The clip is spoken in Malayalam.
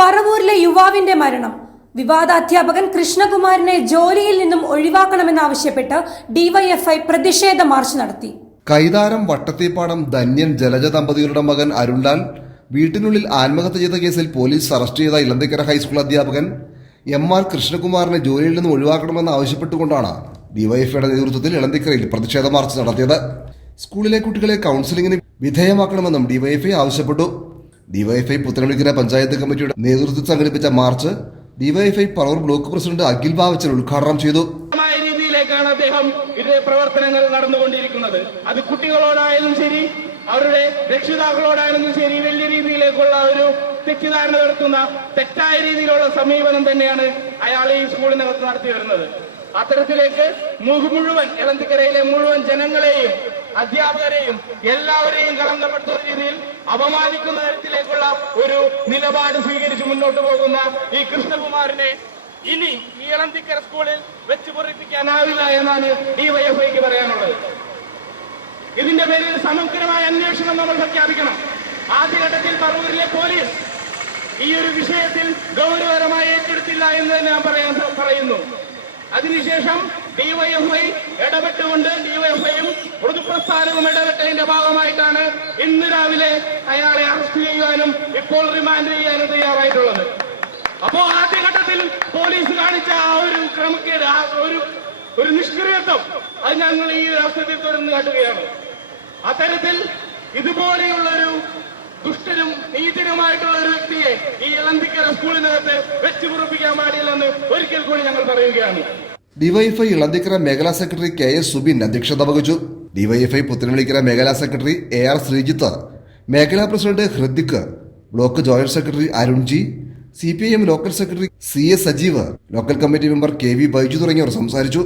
പറവൂരിലെ യുവാവിന്റെ മരണം. വിവാദാധ്യാപകൻ കൃഷ്ണകുമാരനെ ജോലിയിൽ നിന്നും ഒഴിവാക്കണമെന്നാവശ്യപ്പെട്ട് ഡിവൈഎഫ്ഐ പ്രതിഷേധ മാർച്ച് നടത്തി. കൈതാരം വട്ടത്തിപ്പാടം ധന്യൻ ജലജ ദമ്പതികളുടെ മകൻ അരുൺലാൽ വീട്ടിനുള്ളിൽ ആത്മഹത്യ ചെയ്ത കേസിൽ പോലീസ് അറസ്റ്റ് ചെയ്ത ഇലന്തിക്കര ഹൈസ്കൂൾ അധ്യാപകൻ എം ആർ കൃഷ്ണകുമാറിനെ ജോലിയിൽ നിന്ന് ഒഴിവാക്കണമെന്ന് ആവശ്യപ്പെട്ടുകൊണ്ടാണ് ഡിവൈഎഫ്ഐയുടെ നേതൃത്വത്തിൽ ഇളന്തിക്കരയിൽ പ്രതിഷേധ മാർച്ച് നടത്തിയത്. സ്കൂളിലെ കുട്ടികളെ കൗൺസിലിംഗിന് വിധേയമാക്കണമെന്നും ഡിവൈഎഫ്ഐ ആവശ്യപ്പെട്ടു. ഡിവൈഎഫ്ഐ പുത്തനവിളിക്കര പഞ്ചായത്ത് കമ്മിറ്റിയുടെ നേതൃത്വത്തിൽ സംഘടിപ്പിച്ച march DYFI Paravur block president Akhil Bavachan ഉദ്ഘാടനം ചെയ്തു. രീതിയിലേക്കാണ് അദ്ദേഹം ഇതേ പ്രവർത്തനങ്ങൾ നടന്നുകൊണ്ടിരിക്കുന്നത്. അത് കുട്ടികളോടായാലും ശരി അവരുടെ രക്ഷിതാക്കളോടായാലും ശരി വലിയ രീതിയിലേക്കുള്ള ഒരു തെറ്റിദ്ധാരണ നടത്തുന്ന തെറ്റായ രീതിയിലുള്ള സമീപനം തന്നെയാണ് അയാൾ ഈ സ്കൂളിനകത്ത് നടത്തി വരുന്നത്. അത്തരത്തിലേക്ക് മുഴുവൻ എളന്തിക്കരയിലെ മുഴുവൻ ജനങ്ങളെയും അധ്യാപകരെയും എല്ലാവരെയും കളങ്കപ്പെടുത്തുന്ന രീതിയിൽ അപമാനിക്കുന്ന തരത്തിലേക്കുള്ള ഒരു നിലപാട് സ്വീകരിച്ച് മുന്നോട്ട് പോകുന്ന ഈ കൃഷ്ണകുമാറിനെ ഇനി ഈ ഇളന്തിക്കര സ്കൂളിൽ വെച്ച് പൊറിപ്പിക്കാനാവില്ല എന്നാണ് ഈ വൈഎഫ്ഐക്ക് പറയാനുള്ളത്. ഇതിന്റെ പേരിൽ സമഗ്രമായ അന്വേഷണം നമ്മൾ പ്രഖ്യാപിക്കണം. ആദ്യഘട്ടത്തിൽ പറവൂരിലെ പോലീസ് ഈ ഒരു വിഷയത്തിൽ ഗൗരവകരമായി ഏറ്റെടുത്തില്ല എന്ന് ഞാൻ പറയാൻ പറയുന്നു. അതിനുശേഷം ഡിവൈഎഫ്ഐ ഇടപെട്ടുകൊണ്ട് ഡിവൈഎഫ്ഐയും പൊതുപ്രസ്ഥാനവും ഇടപെട്ടതിന്റെ ഭാഗമായിട്ടാണ് ഇന്ന് രാവിലെ അയാളെ അറസ്റ്റ് ചെയ്യുവാനും ഇപ്പോൾ റിമാൻഡ് ചെയ്യാനും തയ്യാറായിട്ടുള്ളത്. അപ്പോ ആദ്യഘട്ടത്തിൽ പോലീസ് കാണിച്ച ആ ഒരു ക്രമക്കേട് ആ ഒരു ഒരു നിഷ്ക്രിയത്വം അത് ഞങ്ങൾ ഈ രാഷ്ട്രത്തിൽ തുറന്നു കാട്ടുകയാണ്. അത്തരത്തിൽ ഇതുപോലെയുള്ളൊരു ദുഷ്ടനും നീചനുമായിട്ടുള്ള ഒരു വ്യക്തിയെ ഈ ഇളന്തിക്കര സ്കൂളിനകത്ത് വെച്ച് പുറപ്പിക്കാൻ പാടില്ലെന്ന് ഒരിക്കൽ കൂടി ഞങ്ങൾ പറയുകയാണ്. ഡിവൈഎഫ്ഐ ഇളന്തിക്കര മേഖലാ സെക്രട്ടറി കെ എസ് സുബിൻ അധ്യക്ഷത വഹിച്ചു. ഡിവൈഎഫ്ഐ പുത്തനവിളിക്കര മേഖലാ സെക്രട്ടറി എ ആർ ശ്രീജിത്ത് മേഖലാ president Hridik block joint secretary Arunji C P I M local secretary C S Sajeev local committee member K V Baiju തുടങ്ങിയവർ സംസാരിച്ചു.